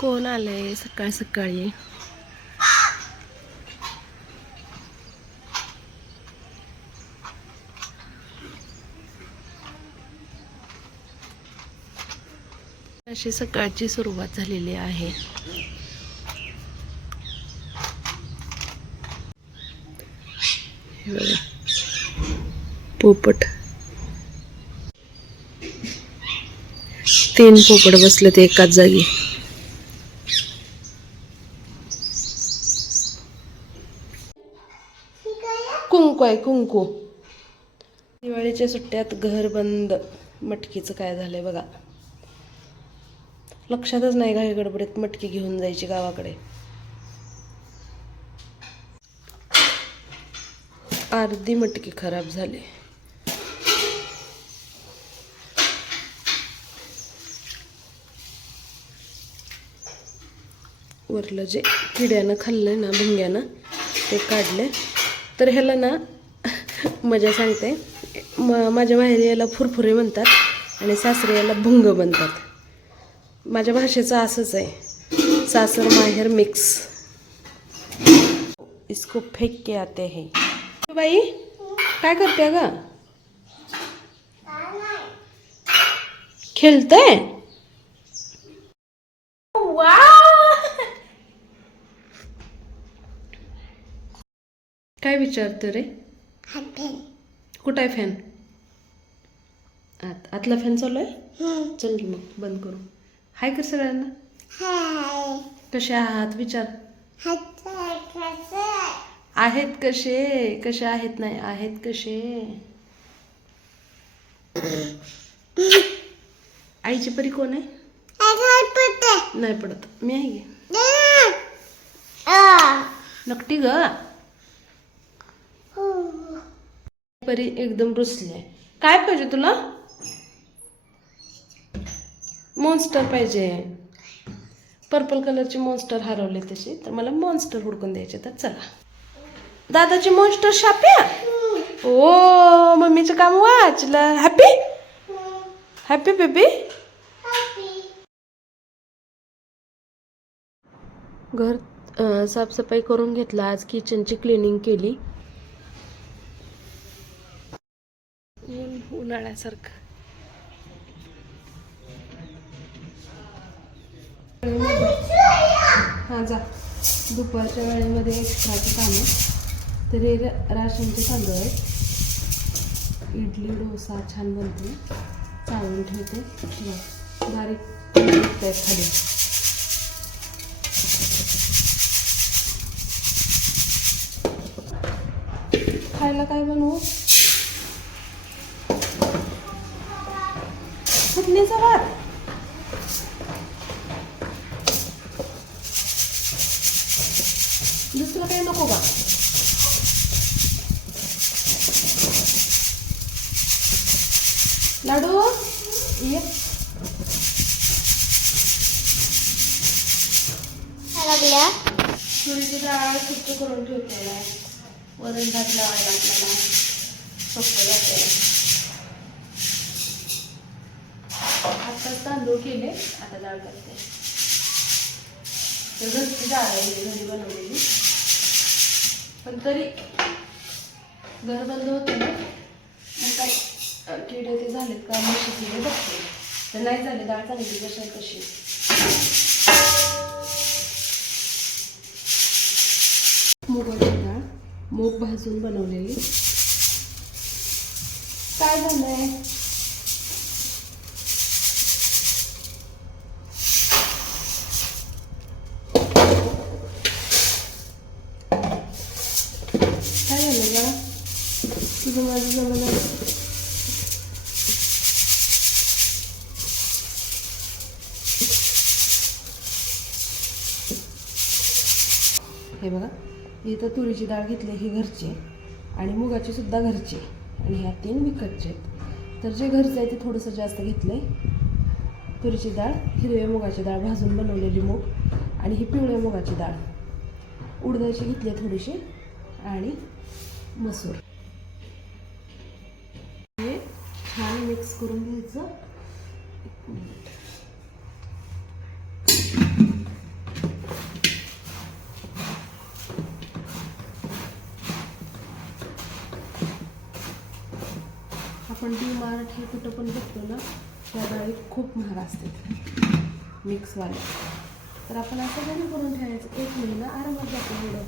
कोण आलंय सकाळ सकाळी? अशी सकाळची सुरुवात झालेली आहे. पोपट. तीन पोपट बसलेत ते एकाच जागी. कुंकू आहे कुंकू. दिवाळीच्या सुट्ट्यात घर बंद. मटकीचं काय झालंय बघा. लक्षातच नाही घाई गडबडीत मटकी घेऊन जायची गावाकडे? अर्धी मटकी खराब झाली. वरलं जे किड्यानं खाल्लंय ना भुंग्यानं ते काढले तर ह्याला ना मजा सांगते. म माझ्या माहेरी याला फुरफुरे म्हणतात आणि सासरे याला भुंग म्हणतात. माझ्या भाषेचं असंच आहे. सासर माहेर मिक्स इसको फेक के आते हे. बाई काय करते ग खेळतंय काय विचारतो रे. कुठं आहे फॅन आत आतला फॅन चालू आहे? चल मग बंद करू. हाय कर सगळ्यांना? कसे आहात? विचार. आहेत कसे? कसे आहेत नाही आहेत कसे? आईची परी कोण आहे? नाही पडत. मी आहे नक्की ग. परी एकदम रुसले. आहे काय पाहिजे तुला? मॉन्स्टर पाहिजे. पर्पल कलरची मॉन्स्टर हरवले तशी तर मला मॉन्स्टर हुडकून द्यायचे तर चला. दादाची मॉन्स्टर शाप्या? ओ मम्मीचं काम वाचलं. हॅपी हॅपी बेबी घर साफसफाई करून घेतला. आज किचनची क्लिनिंग केली. उन्हाळ्यासारखं. हा जा. दुपारच्या वेळेमध्ये एक्स्ट्राची कामं. तर हे र- राशनचे तांदूळ आहेत. इडली डोसा छान बनते. चालून ठेवते. बारीक आहेत खाली. खायला काय बनवू? फुटणीचा भात. दुसरं काही नको का? लाडू? ये. तुरीची डाळ सुट्टी करून ठेवलेला आहे. वरण भात लावायला आपल्याला. सोपं जाते आत्ताच तांदूळ केले आता डाळ करते. तर घरची डाळ आहे घरी बनवलेली. पण तरी घर बंद होतं ना मग काय किडे ते झालेत का म्हशी किडे बघते तर नाही झाले डाळ चांगली कशा कशी? मुगाची डाळ मूग भाजून बनवलेली. काय झालंय? तुझं माझं जमलं हे बघा इथं तुरीची डाळ घेतली ही घरची आहे. आणि मुगाची सुद्धा घरची आहे. आणि ह्या तीन विकतचे आहेत. तर जे घरचं आहे ते थोडंसं जास्त घेतलं आहे तुरीची डाळ हिरव्या मुगाची डाळ भाजून बनवलेली मूग आणि ही पिवळ्या मुगाची डाळ. उडदाची घेतली आहे थोडीशी आणि मसूर. मिक्स करून घ्यायचं. आपण डी मार्ट हे कुठं पण बघतो ना त्या डाळीत खूप महाग असते मिक्सवाले तर आपण असं घरी करून ठेवायचं. एक महिना आरामात जातो एवढं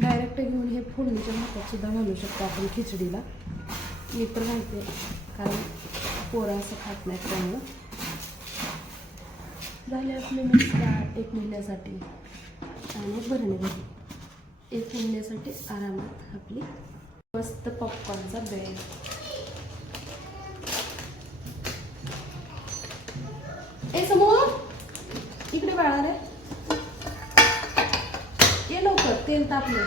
डायरेक्ट घेऊन हे फोडणीच्या भातात सुद्धा घालू शकतो आपण खिचडीला. मी तर घालते कारण पोरं असं खात नाहीत त्यामुळं. झाले आपले मिक्स डाळ एक महिन्यासाठी. आणि भरणे नाही एक महिन्यासाठी आरामात आपली मस्त पॉपकॉर्नचा बेळ ए समोर. इकडे बाळा रे. ये लवकर तेल तापले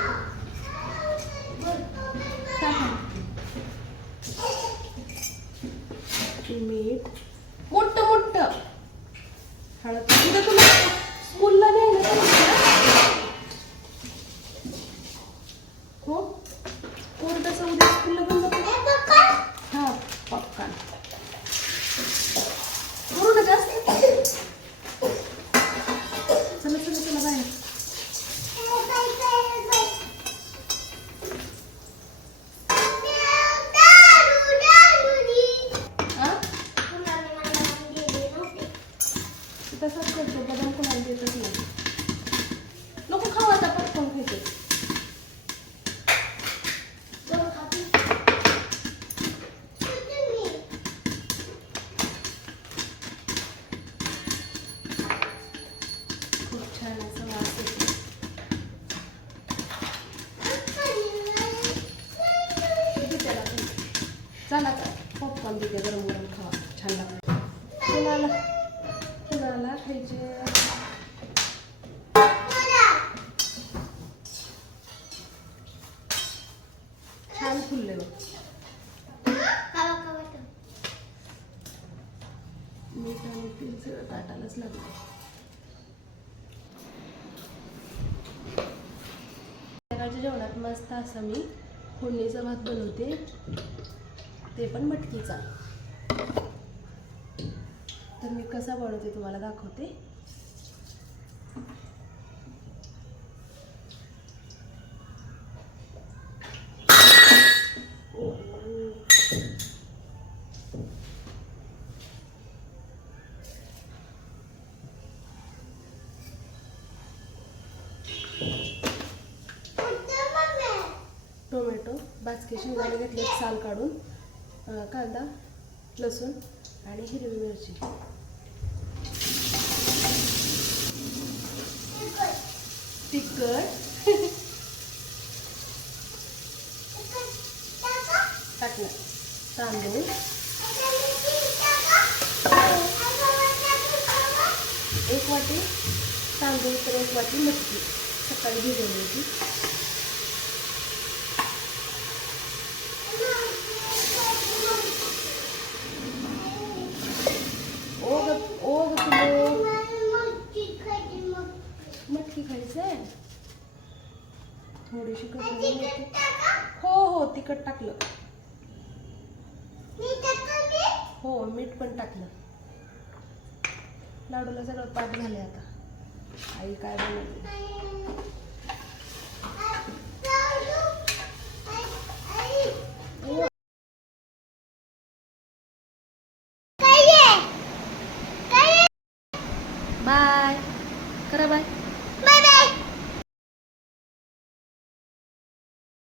हळद उद्या तुला चला चला. पॉपकॉर्न तिथे गरम गरम खावा. छान लागतं. कुणाला कुणाला खायचे. छान फुलले मीठ आणि तेल सगळं ताटालाच लागलं जेवणात मस्त असा मी फोडणीचा भात बनवते. ते पण मटकीचा. तर मी कसा बनवते तुम्हाला दाखवते. टोमॅटो. बाचके शिंगाने घेतले साल काढून. कांदा लसूण आणि हिरवी मिरची. तिखट टाकलं तांदूळ एक वाटी तांदूळ तर एक वाटी मटकी. सकाळी भिजवली होती ओ ग ओ ग तुलो खायचंय? थोडीशी कमी हो हो तिखट टाकलं. हो मीठ पण टाकलं. लाडूला सगळं पाठ झाले आता. आई काय बनवते